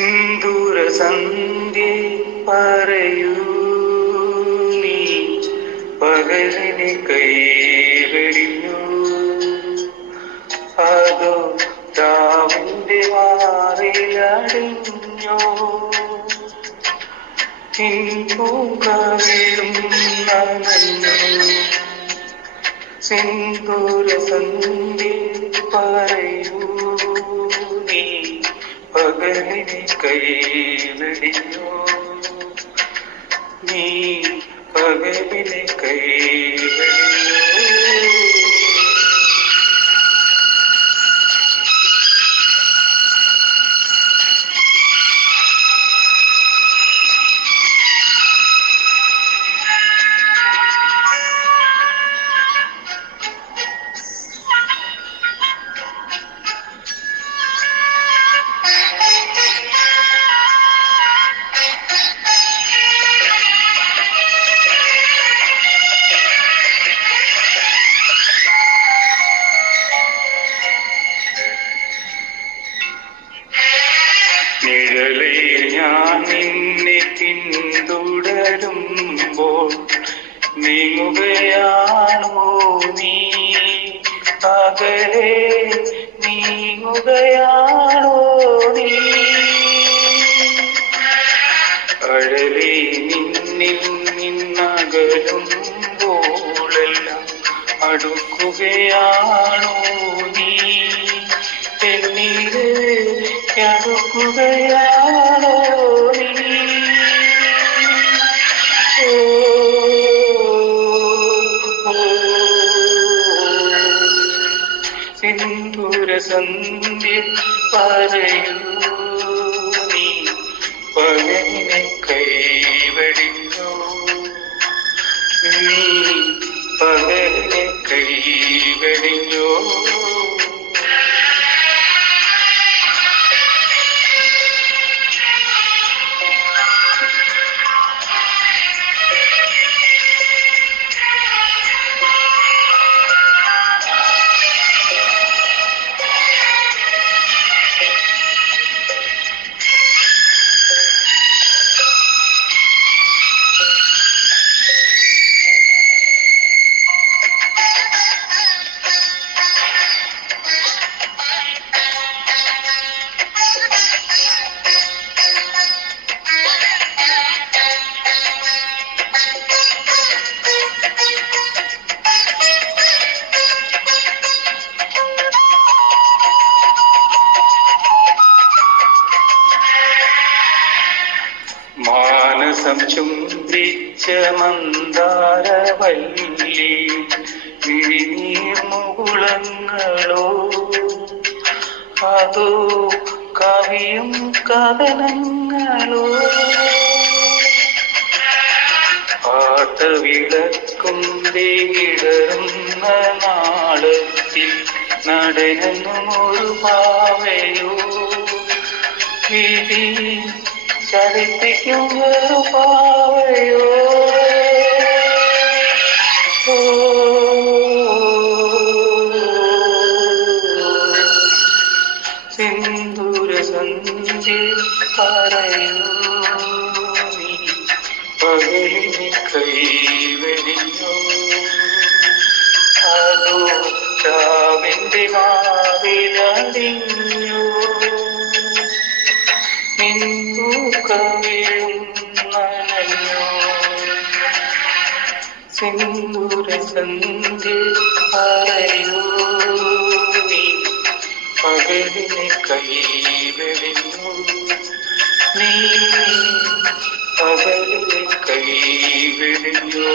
സിന്ദൂര സന്ധ്യ പറയൂ നീ. പകലിനെ കൈവരിഞ്ഞു അതോ രാവിന്റെ വാറിലടിഞ്ഞോ പൂങ്കാവിലും സിന്ദൂര സന്ധി പറയൂ പകലിനെ കൈവെടിഞ്ഞോ നീ പകലിനെ കൈവെടിഞ്ഞോ പിന്തുടരുമ്പോൾ നീങ്ങുകയാണോ നീ? അകലെ നീങ്ങുകയാണോ നീ? അഴലേ നിന്നിൽ നിന്നകലുമ്പോളെല്ലാം അടുക്കുകയാണോ നീ? എന്നിലെ അടുക്കുകയാണോ സിന്ദൂര സന്ധ്യ പറയൂ പകലിനെ കൈവടിയോ നീ മാനസം ചുംബിച്ച മന്ദാരവല്ലി വിഴിനീർമുകുളങ്ങളോ. അതോ കവിയും കഥനങ്ങളോ. പാട്ടവിളക്കും ഇടറുന്ന നാളത്തിൽ നടനും ഒരു പാവയോ. വിധി ചലിപ്പിക്കും പാവയോ സിന്ദൂര സഞ്ചി പറയൂ പകലിനെ കൈവെടിഞ്ഞോ അതോ ചാവിന്റെ മാവിലടിഞ്ഞോ നിന്നു കവിയും നനഞ്ഞോ സിന്ദൂര സന്ധ്യ പറയൂ പകലിനെ കൈവെടിഞ്ഞോ നീ പകലിനെ കൈവെടിഞ്ഞോ